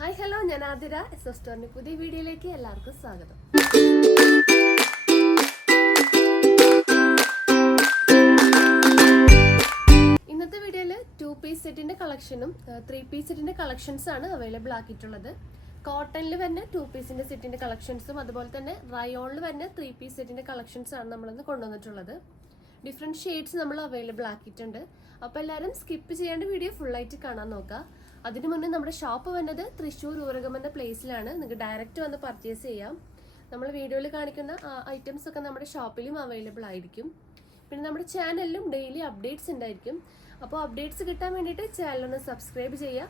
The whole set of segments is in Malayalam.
ഹായ് ഹലോ, ഞാൻ ആതിര. എസ് സ്റ്റോറിന്റെ പുതിയ വീഡിയോയിലേക്ക് എല്ലാവർക്കും സ്വാഗതം. ഇന്നത്തെ വീഡിയോയിൽ 2 പീസ് സെറ്റിന്റെ കളക്ഷനും 3 പീസ് സെറ്റിന്റെ കളക്ഷൻസ് ആണ് അവൈലബിൾ ആക്കിയിട്ടുള്ളത്. കോട്ടണിൽ തന്നെ 2 പീസിന്റെ സെറ്റിന്റെ കളക്ഷൻസും അതുപോലെ തന്നെ റയോണിൽ തന്നെ 3 പീസ് സെറ്റിന്റെ കളക്ഷൻസ് ആണ് നമ്മളിന്ന് കൊണ്ടുവന്നിട്ടുള്ളത്. ഡിഫറെൻറ്റ് ഷെയ്ഡ്സ് നമ്മൾ അവൈലബിൾ ആക്കിയിട്ടുണ്ട്. അപ്പോൾ എല്ലാവരും സ്കിപ്പ് ചെയ്യാണ്ട് വീഡിയോ ഫുള്ളായിട്ട് കാണാൻ നോക്കുക. അതിനു മുന്നേ നമ്മുടെ ഷോപ്പ് വന്നത് തൃശ്ശൂർ ഊരകം എന്ന പ്ലേസിലാണ്. നിങ്ങൾക്ക് ഡയറക്റ്റ് വന്ന് പർച്ചേസ് ചെയ്യാം. നമ്മൾ വീഡിയോയിൽ കാണിക്കുന്ന ഐറ്റംസ് ഒക്കെ നമ്മുടെ ഷോപ്പിലും അവൈലബിൾ ആയിരിക്കും. പിന്നെ നമ്മുടെ ചാനലിലും ഡെയിലി അപ്ഡേറ്റ്സ് ഉണ്ടായിരിക്കും. അപ്പോൾ അപ്ഡേറ്റ്സ് കിട്ടാൻ വേണ്ടിയിട്ട് ചാനൽ ഒന്ന് സബ്സ്ക്രൈബ് ചെയ്യുക,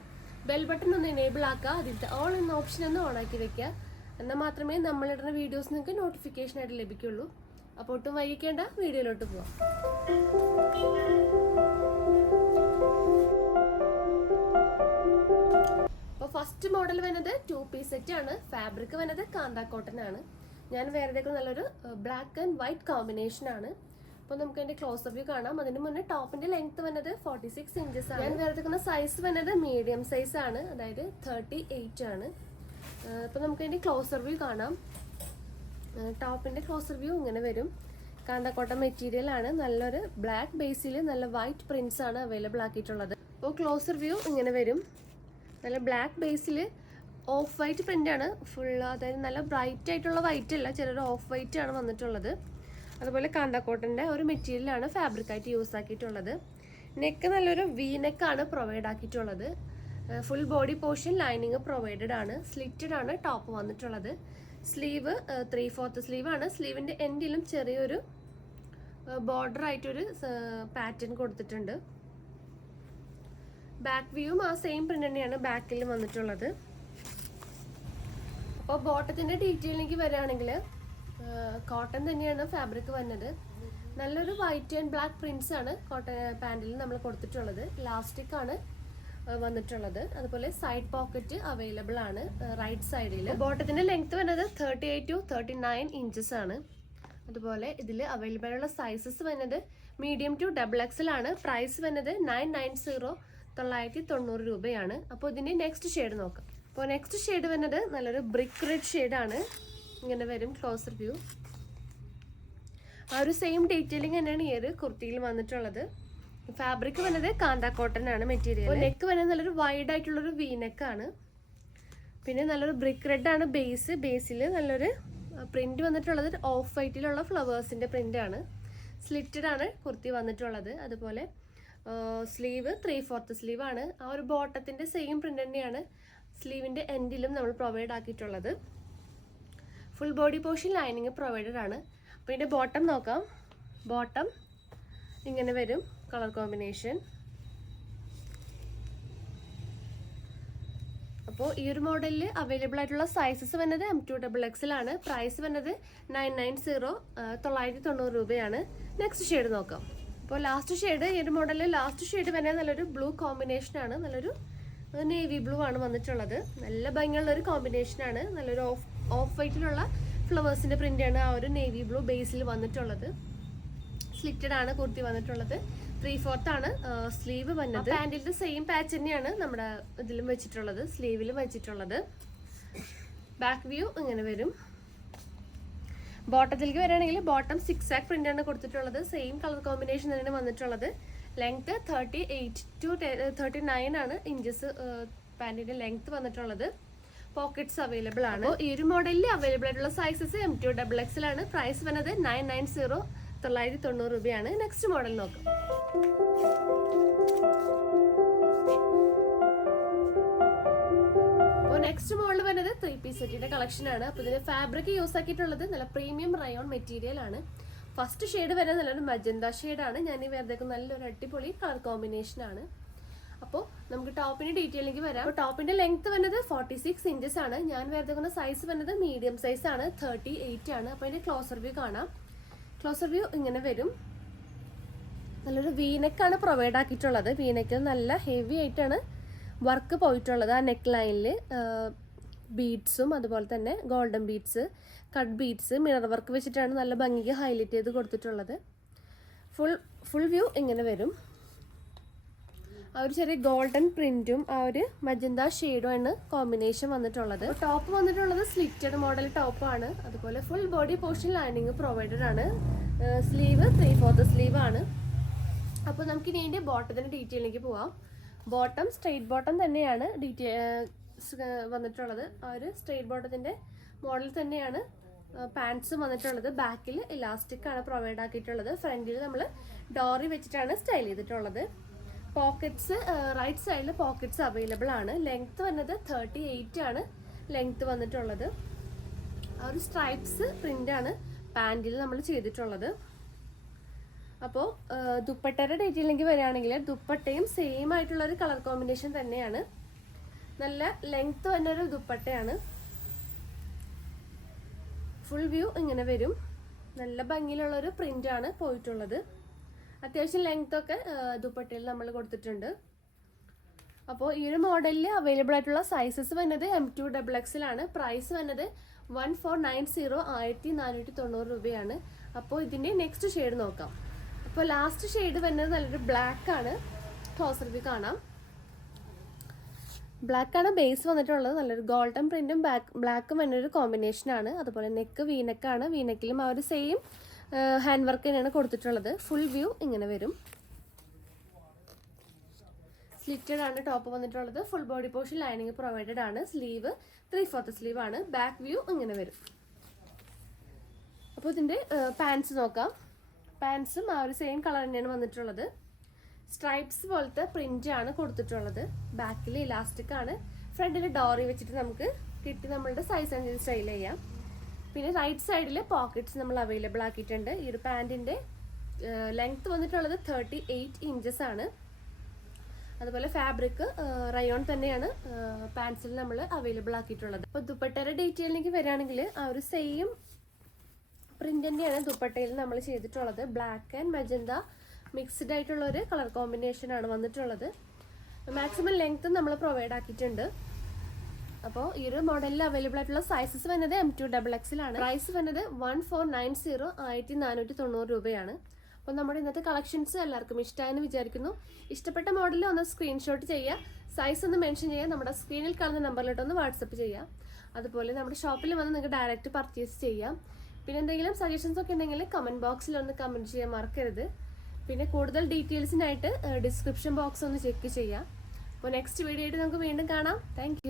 ബെൽ ബട്ടൺ ഒന്ന് എനേബിൾ ആക്കുക, അതിൻ്റെ ഓൾ എന്ന ഓപ്ഷൻ ഒന്ന് ഓൺ ആക്കി വെക്കുക. എന്നാൽ മാത്രമേ നമ്മളിടുന്ന വീഡിയോസ് നിങ്ങൾക്ക് നോട്ടിഫിക്കേഷൻ ആയിട്ട് ലഭിക്കുള്ളൂ. അപ്പോൾ ഒട്ടും വൈകിക്കേണ്ട, വീഡിയോയിലോട്ട് പോവാം. അപ്പോൾ ഫസ്റ്റ് മോഡൽ വരുന്നത് 2 പീസ് സെറ്റ് ആണ്. ഫാബ്രിക് വരുന്നത് കാന്ത കോട്ടൺ ആണ്. ഞാൻ വേറെ നല്ലൊരു ബ്ലാക്ക് ആൻഡ് വൈറ്റ് കോമ്പിനേഷൻ ആണ്. അപ്പോൾ നമുക്ക് അതിന്റെ ക്ലോസ് വ്യൂ കാണാം. അതിന് മുന്നേ ടോപ്പിന്റെ ലെങ്ത് വരുന്നത് 46 ഇഞ്ചസ് ആണ്. ഞാൻ വേറെ സൈസ് വരുന്നത് മീഡിയം സൈസ് ആണ്, അതായത് 38 ആണ്. അപ്പോൾ നമുക്ക് അതിന്റെ ക്ലോസർ വ്യൂ കാണാം. ടോപ്പിന്റെ ക്ലോസർ വ്യൂ ഇങ്ങനെ വരും. കാന്ത കോട്ടൺ മെറ്റീരിയൽ ആണ്. നല്ലൊരു ബ്ലാക്ക് ബേസിൽ നല്ല വൈറ്റ് പ്രിന്റ്സ് ആണ് അവൈലബിൾ ആക്കിയിട്ടുള്ളത്. അപ്പോൾ ക്ലോസർ വ്യൂ ഇങ്ങനെ വരും. നല്ല black Basil of white print ആണ് ഫുൾ, അതായത് നല്ല ബ്രൈറ്റ് ആയിട്ടുള്ള വൈറ്റ് അല്ല, ചിലർ ഓഫ് വൈറ്റ് ആണ് വന്നിട്ടുള്ളത്. അതുപോലെ കാന്ത കോട്ടൻ്റെ ഒരു മെറ്റീരിയലാണ് ഫാബ്രിക് ആയിട്ട് യൂസ് ആക്കിയിട്ടുള്ളത്. നെക്ക് നല്ലൊരു വി നെക്കാണ് പ്രൊവൈഡ് ആക്കിയിട്ടുള്ളത്. Full body portion lining provided ആണ്. സ്ലിറ്റഡ് ആണ് ടോപ്പ് വന്നിട്ടുള്ളത്. സ്ലീവ് 3/4 സ്ലീവ് ആണ്. സ്ലീവിൻ്റെ എൻഡിലും ചെറിയൊരു ബോർഡർ ആയിട്ടൊരു പാറ്റേൺ കൊടുത്തിട്ടുണ്ട്. ബാക്ക് വ്യൂവും ആ സെയിം പ്രിന്റ് തന്നെയാണ് ബാക്കിൽ വന്നിട്ടുള്ളത്. അപ്പോൾ ബോട്ടത്തിന്റെ ഡീറ്റെയിലേക്ക് വരികയാണെങ്കിൽ കോട്ടൺ തന്നെയാണ് ഫാബ്രിക് വരുന്നത്. നല്ലൊരു വൈറ്റ് ആൻഡ് ബ്ലാക്ക് പ്രിന്റ്സ് ആണ് കോട്ടൺ പാൻറ്റിൽ നമ്മൾ കൊടുത്തിട്ടുള്ളത്. ഇലാസ്റ്റിക് ആണ് വന്നിട്ടുള്ളത്. അതുപോലെ സൈഡ് പോക്കറ്റ് അവൈലബിൾ ആണ് റൈറ്റ് സൈഡിൽ. ബോട്ടത്തിന്റെ ലെങ്ത് വരുന്നത് 38 to 39 ഇഞ്ചസ് ആണ്. അതുപോലെ ഇതിൽ അവൈലബിൾ ഉള്ള സൈസസ് വരുന്നത് മീഡിയം ടു XXL ആണ്. പ്രൈസ് വരുന്നത് 990 രൂപയാണ്. അപ്പോൾ ഇതിന്റെ നെക്സ്റ്റ് ഷെയ്ഡ് നോക്കാം. അപ്പോൾ നെക്സ്റ്റ് ഷെയ്ഡ് വരുന്നത് നല്ലൊരു ബ്രിക്ക് റെഡ് ഷെയ്ഡാണ്. ഇങ്ങനെ വരും ക്ലോസർ വ്യൂ. ആ ഒരു സെയിം ഡീറ്റെയിലിംഗ് തന്നെയാണ് ഈ ഒരു കുർത്തിയിൽ വന്നിട്ടുള്ളത്. ഫാബ്രിക് വരുന്നത് കാന്ത കോട്ടൺ ആണ് മെറ്റീരിയൽ. നെക്ക് വരുന്നത് നല്ലൊരു വൈഡ് ആയിട്ടുള്ളൊരു വി നെക്കാണ്. പിന്നെ നല്ലൊരു ബ്രിക്ക് റെഡ് ആണ് ബേസ്. ബേസിൽ നല്ലൊരു പ്രിന്റ് വന്നിട്ടുള്ളത് ഓഫ് വൈറ്റിലുള്ള ഫ്ലവേഴ്സിന്റെ പ്രിന്റ് ആണ്. സ്ലിറ്റഡ് ആണ് കുർത്തി വന്നിട്ടുള്ളത്. അതുപോലെ സ്ലീവ് 3/4 സ്ലീവ് ആണ്. ആ ഒരു ബോട്ടത്തിന്റെ സെയിം പ്രിന്റ് തന്നെയാണ് സ്ലീവിന്റെ എൻഡിലും നമ്മൾ പ്രൊവൈഡ് ആക്കിയിട്ടുള്ളത്. Full body portion lining provided ആണ്. അപ്പോൾ ഇതിന്റെ ബോട്ടം നോക്കാം. ബോട്ടം ഇങ്ങനെ വരും കളർ കോമ്പിനേഷൻ. അപ്പോൾ ഈ ഒരു മോഡലിൽ അവൈലബിൾ ആയിട്ടുള്ള സൈസസ് വരുന്നത് M2XXL ആണ്. പ്രൈസ് വരുന്നത് 990 രൂപയാണ്. നെക്സ്റ്റ് ഷെയ്ഡ് നോക്കാം. അപ്പോൾ ലാസ്റ്റ് ഷെയ്ഡ്, ഈ ഒരു മോഡലിൽ ലാസ്റ്റ് ഷെയ്ഡ് വരുന്നത് നല്ലൊരു ബ്ലൂ കോമ്പിനേഷൻ ആണ്. നല്ലൊരു നേവി ബ്ലൂ ആണ് വന്നിട്ടുള്ളത്. നല്ല ഭംഗിയുള്ള ഒരു കോമ്പിനേഷൻ ആണ്. നല്ലൊരു ഓഫ് വൈറ്റിലുള്ള ഫ്ലവേഴ്സിന്റെ പ്രിന്റ് ആണ് ആ ഒരു നേവി ബ്ലൂ ബേസിൽ വന്നിട്ടുള്ളത്. സ്ലിറ്റഡ് ആണ് കുർത്തി വന്നിട്ടുള്ളത്. 3/4 ആണ് സ്ലീവ് വന്നത്. പാൻറ്റിന്റെ സെയിം പാച്ച് തന്നെയാണ് നമ്മുടെ ഇതിലും വെച്ചിട്ടുള്ളത്, സ്ലീവിലും വെച്ചിട്ടുള്ളത്. ബാക്ക് വ്യൂ ഇങ്ങനെ വരും. ബോട്ടത്തിലേക്ക് വരികയാണെങ്കിൽ ബോട്ടം 6 പ്രിന്റ് ആണ് കൊടുത്തിട്ടുള്ളത്. സെയിം കളർ കോമ്പിനേഷൻ തന്നെയാണ് വന്നിട്ടുള്ളത്. ലെങ്ത് 38 to 39 ആണ് ഇഞ്ചസ് പാൻറ്റിന്റെ ലെങ്ത് വന്നിട്ടുള്ളത്. പോക്കറ്റ്സ് അവൈലബിൾ ആണ്. ഈ ഒരു മോഡലിൽ അവൈലബിൾ ആയിട്ടുള്ള സൈസസ് M2XXL ആണ്. പ്രൈസ് വരുന്നത് 990 രൂപയാണ്. നെക്സ്റ്റ് മോഡൽ നോക്കാം. നെക്സ്റ്റ് മോഡൽ വരുന്നത് 3 പീസ് സെറ്റിന്റെ കളക്ഷൻ ആണ്. അപ്പോൾ ഇതിന് ഫാബ്രിക് യൂസ് ആക്കിയിട്ടുള്ളത് നല്ല പ്രീമിയം റയോൺ മെറ്റീരിയൽ ആണ്. ഫസ്റ്റ് ഷെയ്ഡ് വരുന്നത് നല്ലൊരു മജന്ത ഷെയ്ഡാണ്. ഞാൻ ഈ വേറെ നല്ലൊരു അടിപൊളി കളർ കോമ്പിനേഷൻ ആണ്. അപ്പോൾ നമുക്ക് ടോപ്പിന്റെ ഡീറ്റെയിലേക്ക് വരാം. അപ്പോൾ ടോപ്പിന്റെ ലെങ്ത് വരുന്നത് 46 ഇഞ്ചസ് ആണ്. ഞാൻ വേറെ സൈസ് വരുന്നത് മീഡിയം സൈസ് ആണ്, 38 ആണ്. അപ്പോൾ അതിന്റെ ക്ലോസർ വ്യൂ കാണാം. ക്ലോസർ വ്യൂ ഇങ്ങനെ വരും. നല്ലൊരു വീനെക്കാണ് പ്രൊവൈഡ് ആക്കിയിട്ടുള്ളത്. വീനെക്ക് നല്ല ഹെവി ആയിട്ടാണ് വർക്ക് പോയിട്ടുള്ളത്. ആ നെക്ക് ലൈനിൽ ബീഡ്സും അതുപോലെ തന്നെ golden beads, cut beads, mirror work വെച്ചിട്ടാണ് നല്ല ഭംഗിക്ക് ഹൈലൈറ്റ് ചെയ്ത് കൊടുത്തിട്ടുള്ളത്. ഫുൾ വ്യൂ ഇങ്ങനെ വരും. ആ ഒരു ചെറിയ ഗോൾഡൻ പ്രിന്റും ആ ഒരു മജന്ത ഷെയ്ഡും ആണ് കോമ്പിനേഷൻ വന്നിട്ടുള്ളത്. ടോപ്പ് വന്നിട്ടുള്ളത് സ്ലിറ്റഡ് മോഡൽ ടോപ്പാണ്. അതുപോലെ full body portion lining provided ആണ്. സ്ലീവ് 3/4 സ്ലീവ് ആണ്. അപ്പോൾ നമുക്ക് ഇനി ഇതിൻ്റെ ബോട്ടത്തിൻ്റെ ഡീറ്റെയിലേക്ക് പോവാം. ബോട്ടം സ്ട്രെയിറ്റ് ബോട്ടം തന്നെയാണ് വന്നിട്ടുള്ളത്. ആ ഒരു സ്ട്രെയിറ്റ് ബോട്ടത്തിൻ്റെ മോഡൽ തന്നെയാണ് പാൻറ്റ്സും വന്നിട്ടുള്ളത്. ബാക്കിൽ ഇലാസ്റ്റിക് ആണ് പ്രൊവൈഡ് ആക്കിയിട്ടുള്ളത്. ഫ്രണ്ടിൽ നമ്മൾ ഡോറി വെച്ചിട്ടാണ് സ്റ്റൈൽ ചെയ്തിട്ടുള്ളത്. പോക്കറ്റ്സ് റൈറ്റ് സൈഡിൽ പോക്കറ്റ്സ് അവൈലബിൾ ആണ്. ലെങ്ത് വന്നത് 38 ആണ് ലെങ്ത് വന്നിട്ടുള്ളത്. ആ ഒരു സ്ട്രൈപ്സ് പ്രിന്റ് ആണ് പാൻറ്റിൽ നമ്മൾ ചെയ്തിട്ടുള്ളത്. അപ്പോൾ ദുപ്പട്ടയുടെ ഡീറ്റെയിലേക്ക് വരികയാണെങ്കിൽ ദുപ്പട്ടയും സെയിം ആയിട്ടുള്ള ഒരു കളർ കോമ്പിനേഷൻ തന്നെയാണ്. നല്ല ലെങ്ത് വന്നൊരു ദുപ്പട്ടയാണ്. ഫുൾ വ്യൂ ഇങ്ങനെ വരും. നല്ല ഭംഗിയിലുള്ളൊരു പ്രിന്റ് ആണ് പോയിട്ടുള്ളത്. അത്യാവശ്യം ലെങ്ത് ഒക്കെ ദുപ്പട്ടയിൽ നമ്മൾ കൊടുത്തിട്ടുണ്ട്. അപ്പോൾ ഈ ഒരു മോഡലിൽ അവൈലബിൾ ആയിട്ടുള്ള സൈസസ് വന്നത് M2 XXL ആണ്. പ്രൈസ് വന്നത് 1490 1490 രൂപയാണ്. അപ്പോൾ ഇതിൻ്റെ നെക്സ്റ്റ് ഷെയ്ഡ് നോക്കാം. അപ്പോൾ ലാസ്റ്റ് ഷെയ്ഡ് വരുന്നത് നല്ലൊരു ബ്ലാക്ക് ആണ്. ക്ലോസർ വ്യൂ കാണാം. ബ്ലാക്ക് ആണ് ബേസ് വന്നിട്ടുള്ളത്. നല്ലൊരു ഗോൾഡൻ പ്രിന്റും ബ്ലാക്കും വരുന്നൊരു കോമ്പിനേഷനാണ്. അതുപോലെ നെക്ക് വീനെക്കാണ്. വീനെക്കിലും ആ ഒരു സെയിം ഹാൻഡ് വർക്ക് തന്നെയാണ് കൊടുത്തിട്ടുള്ളത്. ഫുൾ വ്യൂ ഇങ്ങനെ വരും. സ്ലിറ്റഡ് ആണ് ടോപ്പ് വന്നിട്ടുള്ളത്. Full body portion lining provided ആണ്. സ്ലീവ് 3/4 സ്ലീവ് ആണ്. ബാക്ക് വ്യൂ ഇങ്ങനെ വരും. അപ്പോൾ ഇതിൻ്റെ പാൻസ് നോക്കാം. പാൻസും ആ ഒരു സെയിം കളർ തന്നെയാണ് വന്നിട്ടുള്ളത്. സ്ട്രൈപ്സ് പോലത്തെ പ്രിന്റ് ആണ് കൊടുത്തിട്ടുള്ളത്. ബാക്കിൽ ഇലാസ്റ്റിക് ആണ്. ഫ്രണ്ടിൽ ഡോറി വെച്ചിട്ട് നമുക്ക് കിട്ടി നമ്മളുടെ സൈസ് അനുസരിച്ച് സ്റ്റൈൽ ചെയ്യാം. പിന്നെ റൈറ്റ് സൈഡിൽ പോക്കറ്റ്സ് നമ്മൾ അവൈലബിൾ ആക്കിയിട്ടുണ്ട്. ഈ ഒരു പാൻറ്റിൻ്റെ ലെങ്ത് വന്നിട്ടുള്ളത് 38 ഇഞ്ചസ് ആണ്. അതുപോലെ ഫാബ്രിക് റയോൺ തന്നെയാണ് പാൻസിൽ നമ്മൾ അവൈലബിൾ ആക്കിയിട്ടുള്ളത്. അപ്പോൾ ദുപ്പട്ടയുടെ ഡീറ്റെയിലേക്ക് വരികയാണെങ്കിൽ ആ ഒരു സെയിം പ്രിന്റ് തന്നെയാണ് ദുപ്പട്ടയിൽ നമ്മൾ ചെയ്തിട്ടുള്ളത്. ബ്ലാക്ക് ആൻഡ് മജന്ത മിക്സ്ഡ് ആയിട്ടുള്ള ഒരു കളർ കോമ്പിനേഷൻ ആണ് വന്നിട്ടുള്ളത്. മാക്സിമം ലെങ്ത് നമ്മൾ പ്രൊവൈഡ് ആക്കിയിട്ടുണ്ട്. അപ്പോൾ ഈ ഒരു മോഡലിൽ അവൈലബിൾ ആയിട്ടുള്ള സൈസസ് വരുന്നത് M2 XXL ആണ്. പ്രൈസ് വരുന്നത് 1490 1490 രൂപയാണ്. അപ്പോൾ നമ്മുടെ ഇന്നത്തെ കളക്ഷൻസ് എല്ലാവർക്കും ഇഷ്ടമായെന്ന് വിചാരിക്കുന്നു. ഇഷ്ടപ്പെട്ട മോഡലിൽ ഒന്ന് സ്ക്രീൻഷോട്ട് ചെയ്യുക. സൈസ് ഒന്ന് മെൻഷൻ ചെയ്യുക. നമ്മുടെ സ്ക്രീനിൽ കാണുന്ന നമ്പറിലോട്ടൊന്ന് വാട്സപ്പ് ചെയ്യുക. അതുപോലെ നമ്മുടെ ഷോപ്പിൽ വന്ന് നിങ്ങൾക്ക് ഡയറക്റ്റ് പർച്ചേസ് ചെയ്യാം. പിന്നെ എന്തെങ്കിലും സജഷൻസ് ഒക്കെ ഉണ്ടെങ്കിൽ കമൻറ്റ് ബോക്സിൽ ഒന്ന് കമൻറ്റ് ചെയ്യാൻ മറക്കരുത്. പിന്നെ കൂടുതൽ ഡീറ്റെയിൽസിനായിട്ട് ഡിസ്ക്രിപ്ഷൻ ബോക്സ് ഒന്ന് ചെക്ക് ചെയ്യാം. അപ്പോൾ നെക്സ്റ്റ് വീഡിയോ ആയിട്ട് നമുക്ക് വീണ്ടും കാണാം. താങ്ക്